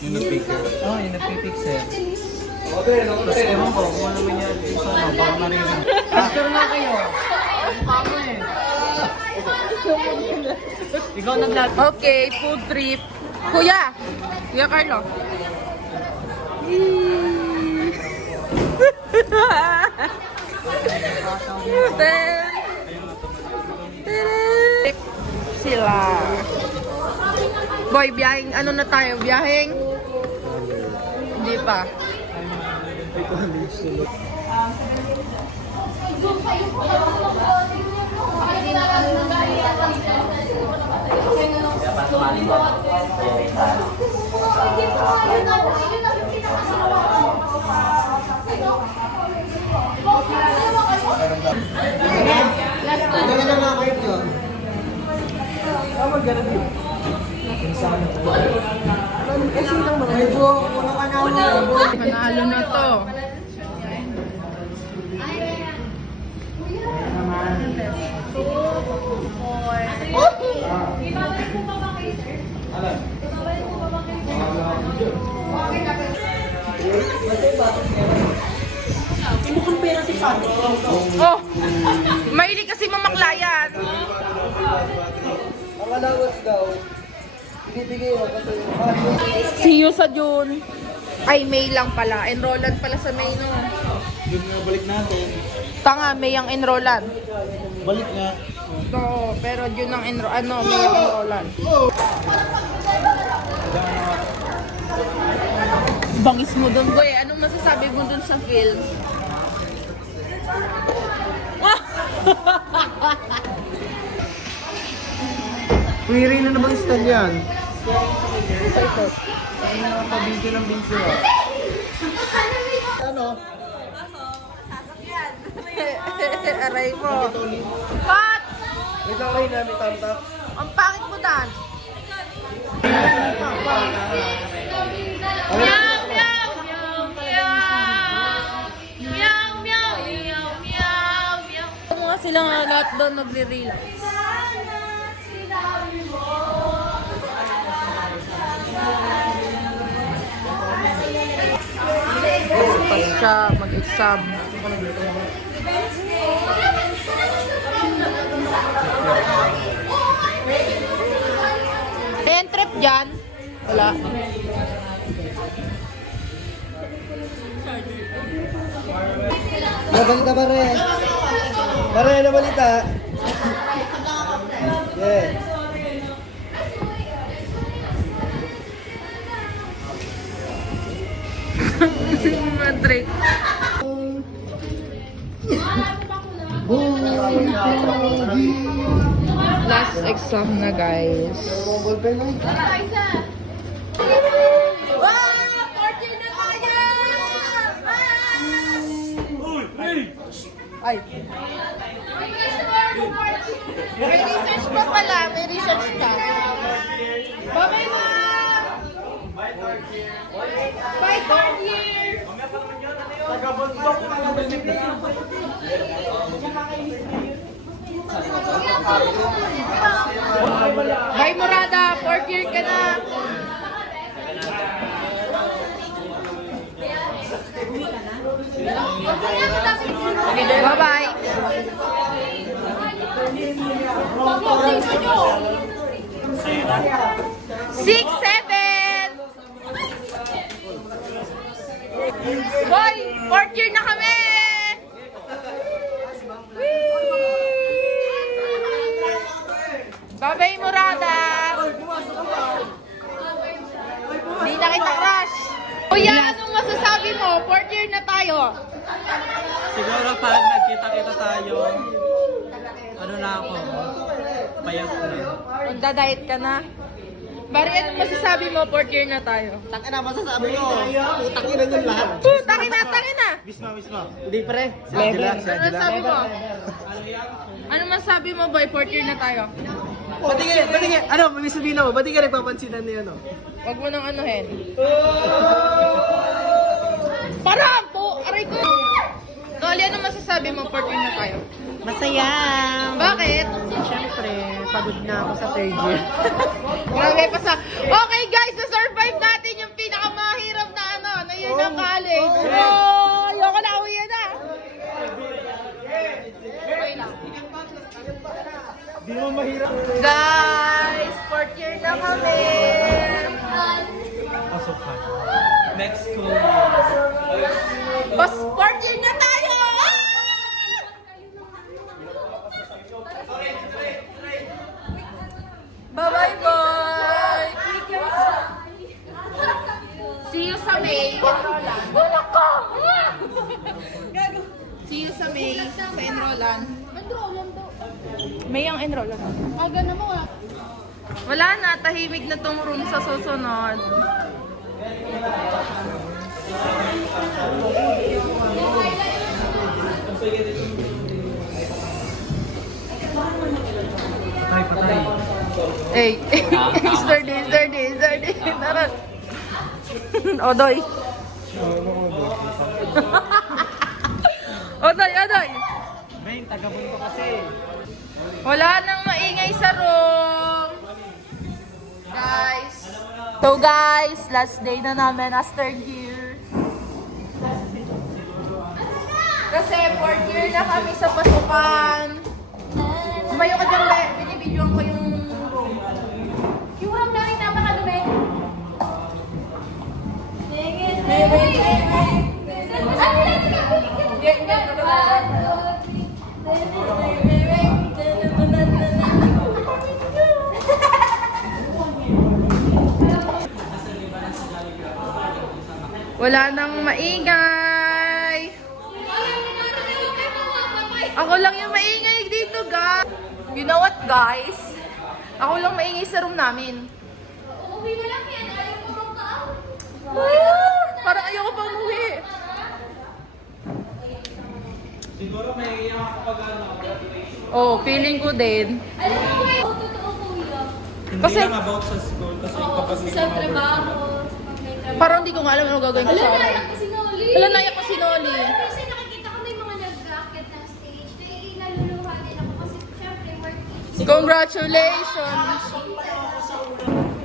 Yung nag-picture? Oo, yung nag-picture. Tapos ewan ko, kung ano mangyari sa ano, baka marinig. Picture na kayo. Mukha mo eh. Ikaw naglat. Okay, food trip. Kuya! Kuya Carlo. Trip sila. Boy, biyaheng ano na tayo? Biyaheng? Hindi pa. Manalo na to. Mukhang pera si Pato. Oh! Mahilig kasi mamaklayan. Ang allowance daw, ibibigay mo kasi See you sa June. Ay, May lang pala. Enrollan pala sa May, no? Yun nga, balik natin. Tanga, May ang enrollan. Balik nga. Oo, pero June ang May ang enrollan. Bangis mo dun, boy. Anong masasabi mo dun sa film? Pwiri na naman style yan. Ito. Ay, nakapabigyo ng video ah. Ano? Aray mo. Pat! Wait lang kayo namin tamtak. Ang pangit mo, Dan. Mga silang lahat doon nagre-relax. Pas siya mag-exam. May trip dyan? Wala. Nabalita pare. Pare, ano balita? Yeah. Madrid. Last exam na, guys. Ay. May research pa pala. May research pa. Bye-bye na! Bye, third year! Bye, Murada! Fourth year ka na! Bye-bye! 6, 7! Boy! Fourth year na kami! Bye-bye, Murada! Hindi na kita crush! Kuya, anong masasabi mo? Fourth year na tayo. Siguro pag nagkita-kita tayo, ano na ako, payat na. Magda-diet ka na? Bari, anong masasabi mo? Fourth year na tayo. Taka na, masasabi ko. Utakin na yun lahat. Takin na! Misma. Hindi pre. Ano masabi mo? Ano masabi mo, boy? Fourth year na tayo. Pati nga, ano, may sabihin ako, pati ka nagpapansinan niya, ano? Huwag mo nang anuhin. Parang po! Aray ko! Noli, ano masasabi mo? Fourth year na tayo. Masaya. Bakit? Siyempre, pagod na ako sa third year. Grabe pa sa... Okay guys, na-survive natin yung college. Oh, ayoko na, uwi na. Okay lang. Di mo mahirap. Guys, fourth year na kami. Pasok ka. Next school. Bas, fourth year na tayo! Bye-bye, boy! See you sa May. Wala ka! See you sa May, sa enrollan. Enrollan daw. May ang enrollan. Aga na mo ah. Wala na, tahimik na tong room sa susunod. Patay, patay. Hey, sturdy. Tara. Odoy. Odoy. Main, taga-bunto kasi. Wala nang maingay sa room. Guys. So guys, last day na namin as third year. Kasi fourth year na kami sa pasukan. Tumayo ka dyan, be. Binibidyoan ko yung room. Yung room namin napakadumi. Wala nang maingay. Ako lang yung maingay dito, guys. You know what, guys? Ako lang maingay sa room namin. Umuwi na lang yan. Ayaw mo bang tao? Parang ayoko pang umuwi. Siguro may iyak kapag ano. Oh, feeling ko din. Alam mo ba yung totoo kuya? Hindi Kasi- lang about sa school. Kasi kapag may Sa mga work trabaho. ka. Parang hindi ko nga alam ano gagawin ko Alam sa na, akin. ayak ko si Noli. Alam na, ayak ko si Noli. Kasi nakikita ko may mga nag-racket ng stage. Kaya naluluha din ako kasi syempre work is. Congratulations!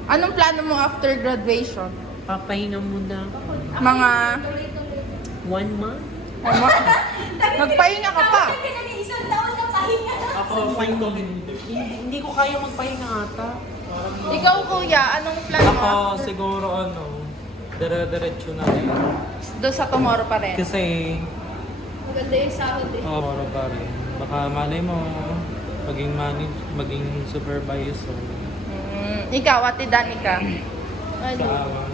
Anong plano mo after graduation? Papahinga muna. Mga... 1 month? Nagpahinga ka pa. Isang taon na pahinga. Ako, fine ko hindi. Hindi ko kaya magpahinga ata. Ikaw, kuya, anong plano mo? Ako siguro ano, dire-diretso na rin. Doon sa tomorrow pa rin. Kasi, Maganda yung sahod eh. moro pa rin. Baka malay mo, maging supervisor. Ikaw, Ate Danica. Ano? Sa awang.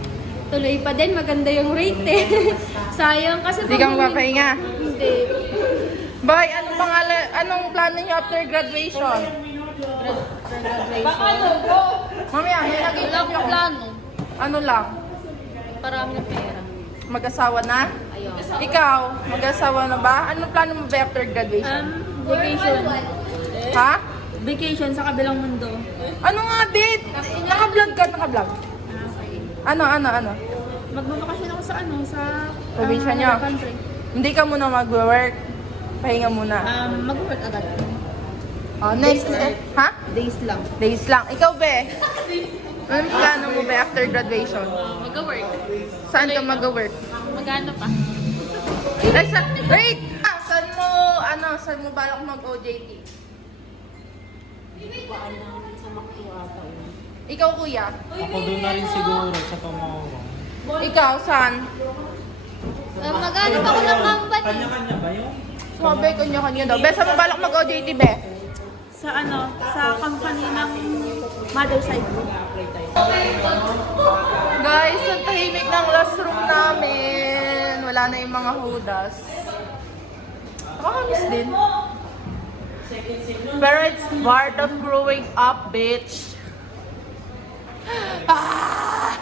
Tuloy pa din, maganda yung rate eh. Sayang kasi Hindi ka magpapahinga. Hindi. Boy, anong plano niyo after graduation? Mamaya, may nag-interview ako. plano. Ano lang? Parami na pera. Mag-asawa na? Ayun. Ikaw, mag-asawa na ba? Anong plano mo ba after graduation? Vacation. Ha? Vacation sa kabilang mundo. Ano nga, babe? Naka-vlog ka, naka-vlog. Ano? Magbabakasyon ako sa sa Probinsya niyo? country. Hindi ka muna mag-work. Pahinga muna. Mag-work agad. Oh, next. Ha? Days lang. Days lang. Ikaw, be? Anong plano mo ba after graduation? Mag-work. Saan ka mag-work? Magano pa? Wait! Saan mo balak mag-OJT? Ikaw, kuya? Ako doon na rin siguro sa tomorrow. Ikaw, saan? Magano pa ako ng company. Kanya-kanya ba yun? Sabi, kanya-kanya daw. Be, saan mo balak mag-OJT, be? Sa sa company ng mother side. Guys, ang tahimik ng last room namin. Wala na yung mga hudas. Nakakamiss din. Pero it's part of growing up, bitch. Ah!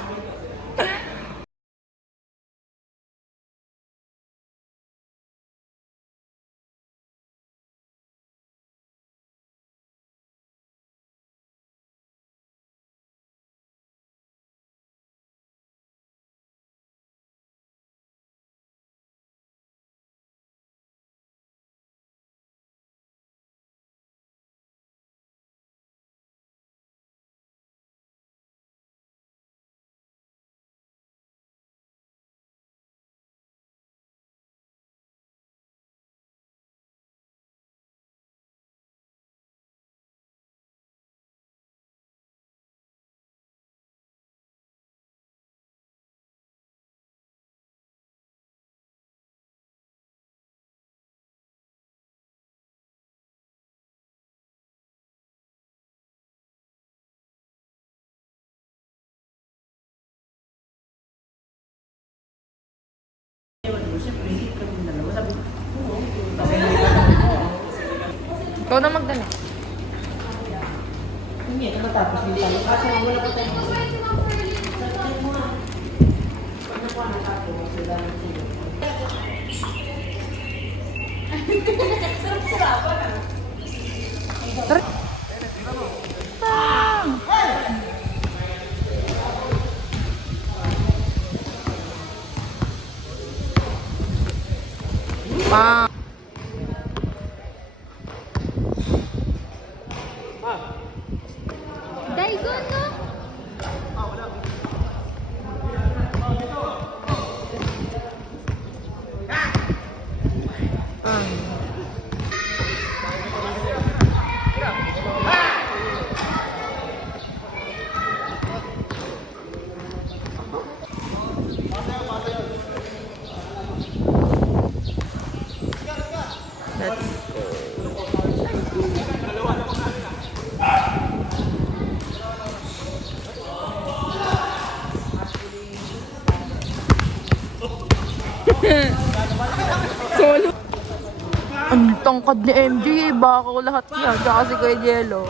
Ikaw na magdala. Hindi, ito matapos din tayo. Kasi wala pa tayo. Pang. Daigon, no? Solo. Ang tangkad ni MJ, baka ko lahat yan. Tsaka si Kuya Jello.